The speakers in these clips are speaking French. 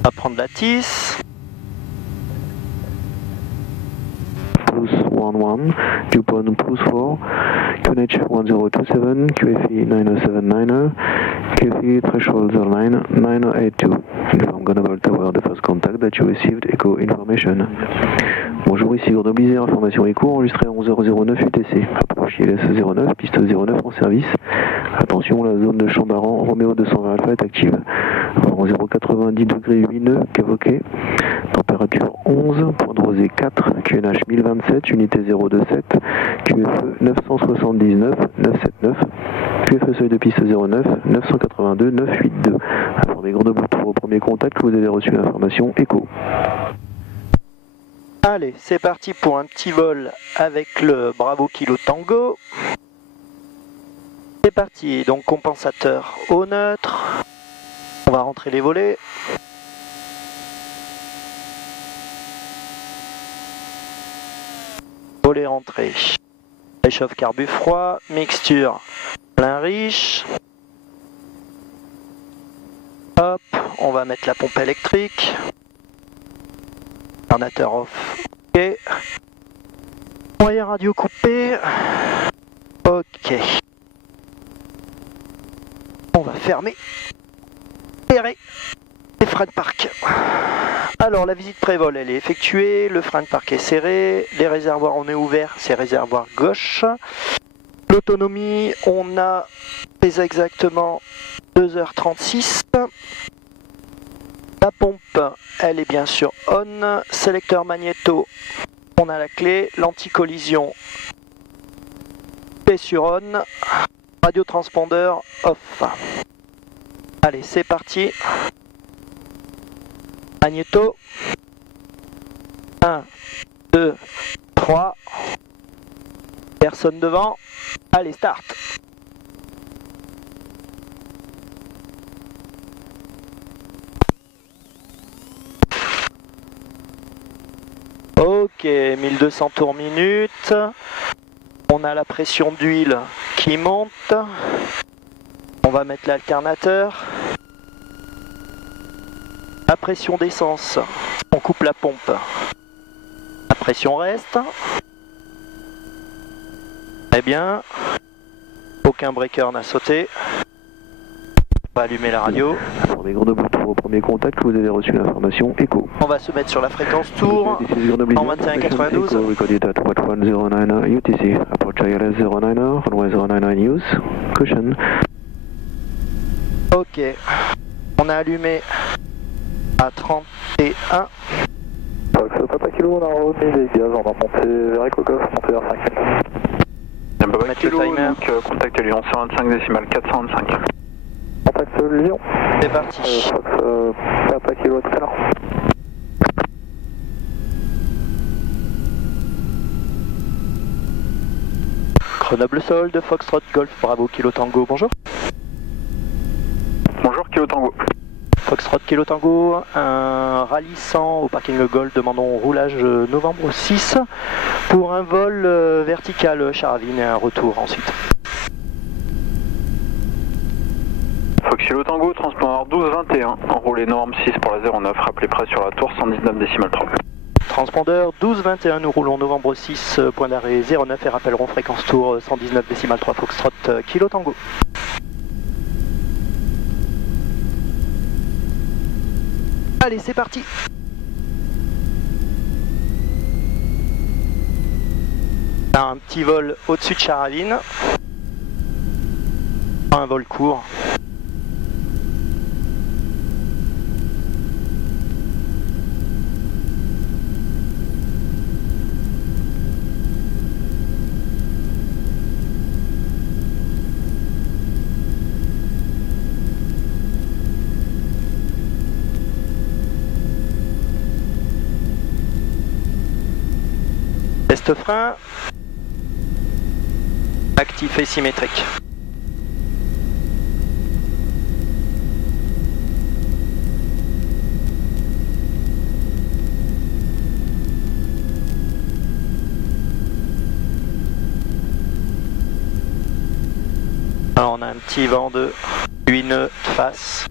On va prendre la TIS. Plus 11, Dupont plus 4, QNH 1027, QFE 9079, QFE threshold 09, 9082. Inform Gunnerball Tower the first contact that you received echo information. Bonjour, ici Grenoble Isère, information écho enregistrée à 11h09 UTC. Approchez LS09, piste 09 en service. Attention, la zone de Chambaran, Roméo 220 Alpha est active. Vent 090 degrés 8 nœuds, Cavoquet. Température 11, point de rosée 4, QNH 1027, unité 027, QFE 979, 979, QFE seuil de piste 09, 982, 982. Informez Grenoble pour au premier contact que vous avez reçu l'information écho. Allez, c'est parti pour un petit vol avec le Bravo Kilo Tango. C'est parti, donc compensateur au neutre. On va rentrer les volets. Volet rentré. Réchauffe carbu froid, mixture plein riche. Hop, on va mettre la pompe électrique. Alternateur off. Ok. Moyen radio coupé. Ok. On va fermer. Serrer les freins de parc. Alors la visite pré-vol elle est effectuée, le frein de parc est serré, les réservoirs on est ouvert, c'est réservoir gauche. L'autonomie on a très exactement 2h36. La pompe elle est bien sûr on, sélecteur magnéto on a la clé, l'anti-collision est sur on, radiotranspondeur off. Allez c'est parti. Magnéto. 1, 2, 3. Personne devant. Allez, start. Ok, 1200 tours minute. On a la pression d'huile qui monte. On va mettre l'alternateur. La pression d'essence, on coupe la pompe. La pression reste. Très bien. Aucun breaker n'a sauté. On va allumer la radio. Informez Grenoble pour au premier contact que vous avez reçu l'information écho. On va se mettre sur la fréquence tour en 2192. Recorded at 1109 UTC. Approach ILS 09, runway 099 news. Caution. Ok. On a allumé à 31. Papa Kilo, on a remis les gaz, on va monter vers Ecocoff, monter vers 5. Papa Kilo, donc contact Lyon 125 décimal 425. Contact Lyon. C'est parti. Fox, Papa Kilo, à tout à l'heure. Grenoble Sol de Foxtrot Golf Bravo Kilo Tango, bonjour. Bonjour Kilo Tango. Foxtrot Kilo Tango, un rallye 100 au parking Le Golf, demandons roulage novembre 6 pour un vol vertical Charavine et un retour ensuite. Fox Kilo Tango, transpondeur 1221, enroulé novembre 6 pour la 09, rappelez près sur la tour 119 décimal 3. Transpondeur 1221, nous roulons novembre 6, point d'arrêt 09 et rappellerons fréquence tour 119 décimal 3 Foxtrot Kilo Tango. Allez, c'est parti. Un petit vol au-dessus de Charavine. Un vol court. Test frein, actif et symétrique. Alors on a un petit vent de 8 nœuds de face.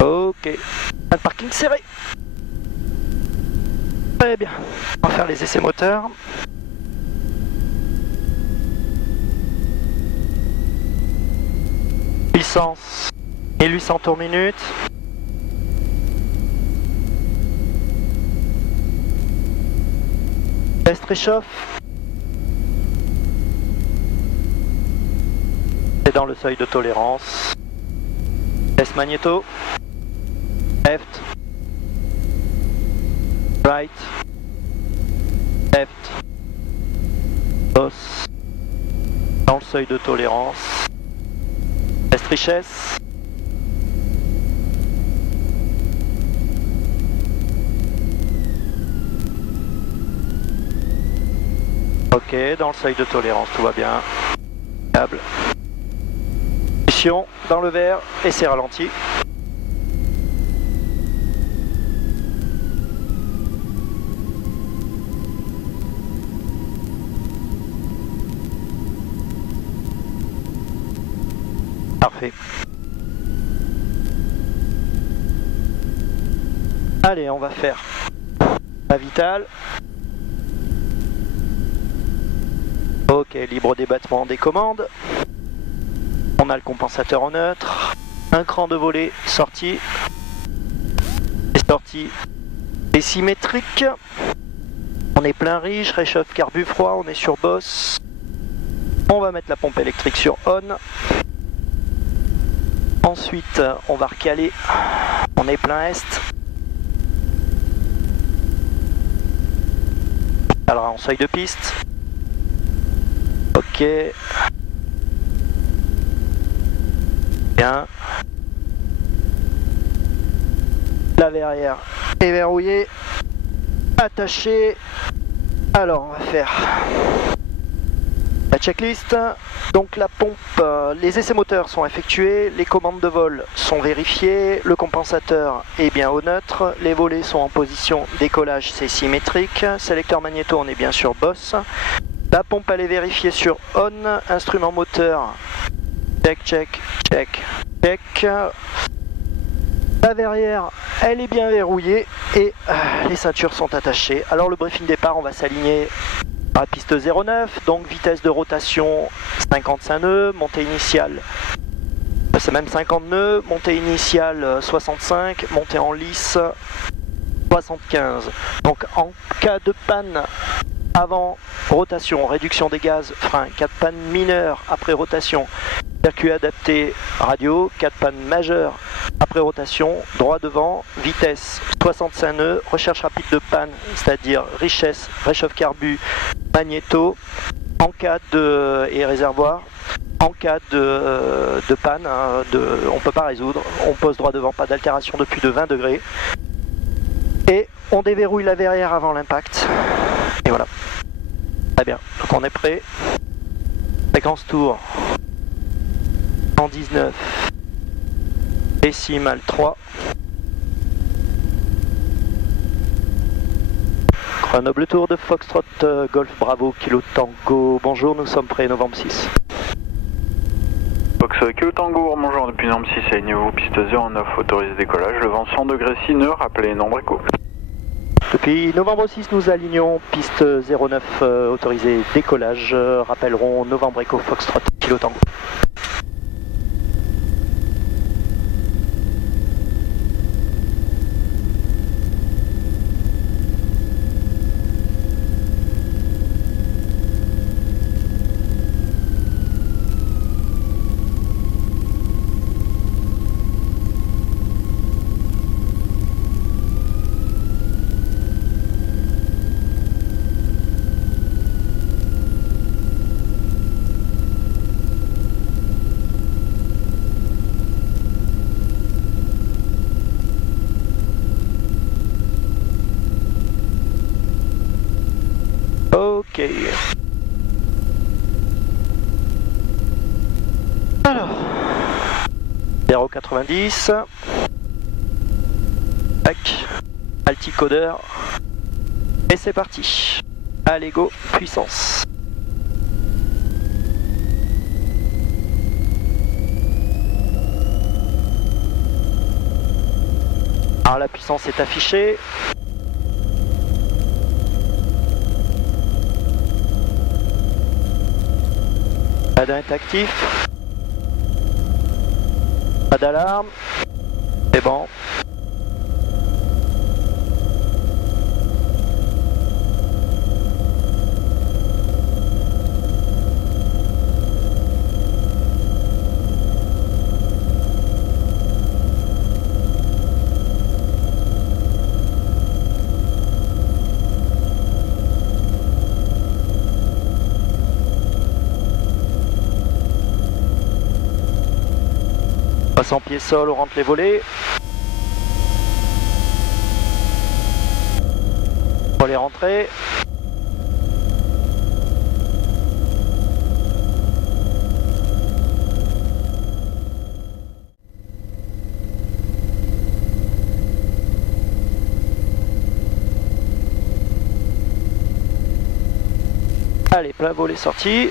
Ok. Un parking serré. Très bien. On va faire les essais moteurs. Puissance 1800 tours minute. Test réchauffe. C'est dans le seuil de tolérance. Test magnéto. Left. Right. Left. Boss. Dans le seuil de tolérance. Test richesse. Ok, dans le seuil de tolérance, tout va bien. Câble. Pression dans le verre et c'est ralenti. Parfait. Allez, on va faire la vitale. Ok, libre débattement des commandes. On a le compensateur en neutre. Un cran de volet sorti. Et sorti est symétrique. On est plein riche, réchauffe carbu froid, on est sur boss. On va mettre la pompe électrique sur on. Ensuite, on va recaler. On est plein est. Alors en seuil de piste. Ok. Bien. La verrière est verrouillée. Attachée. Alors on va faire la checklist. Donc la pompe, les essais moteurs sont effectués, les commandes de vol sont vérifiées, le compensateur est bien au neutre, les volets sont en position décollage, c'est symétrique, sélecteur magnéto, on est bien sur boss. La pompe elle est vérifiée sur on, instrument moteur, check. La verrière elle est bien verrouillée et les ceintures sont attachées. Alors le briefing départ, on va s'aligner à la piste 09, donc vitesse de rotation 55 nœuds, montée initiale, c'est même 50 nœuds, montée initiale 65, montée en lice 75. Donc en cas de panne avant rotation, réduction des gaz, frein, cas de panne mineure après rotation, circuit adapté radio, cas de panne majeure après rotation, droit devant, vitesse 65 nœuds, recherche rapide de panne, c'est-à-dire richesse, réchauffe carbu, magnéto, en cas de et réservoir, en cas de panne, on ne peut pas résoudre, on pose droit devant, pas d'altération de plus de 20 degrés, et on déverrouille la verrière avant l'impact, et voilà. Très bien, donc on est prêt. Fréquence tour 119 décimale 3. Chronoble tour de Foxtrot Golf Bravo Kilo Tango. Bonjour, nous sommes prêts, novembre 6. Fox Kilo Tango, bonjour, depuis novembre 6, alignez-vous, piste 09, autorisé décollage, le vent 100 degrés 6 nœuds, rappelez Nombreco. Depuis novembre 6, nous alignons piste 09, autorisé décollage, rappellerons novembre Echo Foxtrot Kilo Tango. Ok. Alors, 0,90. Tac. Alticodeur. Et c'est parti. Allez go, puissance. Alors la puissance est affichée. Radar est actif. Pas d'alarme. C'est bon. Passe en pied sol, on rentre les volets. On va les rentrer. Allez, plein volet sorti.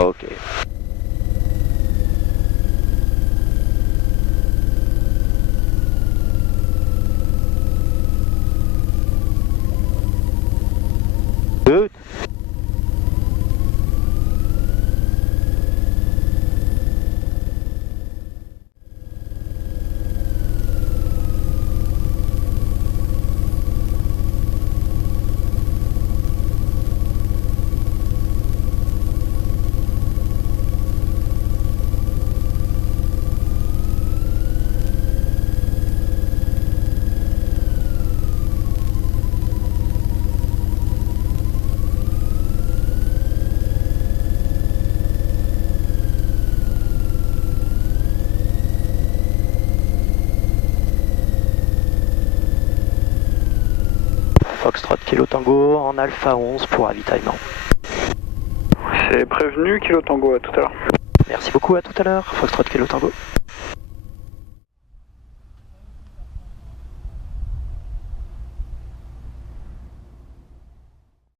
Ok. Good. Foxtrot Kilo Tango en Alpha 11 pour ravitaillement. C'est prévenu, Kilo Tango, à tout à l'heure. Merci beaucoup, à tout à l'heure. Foxtrot Kilo Tango.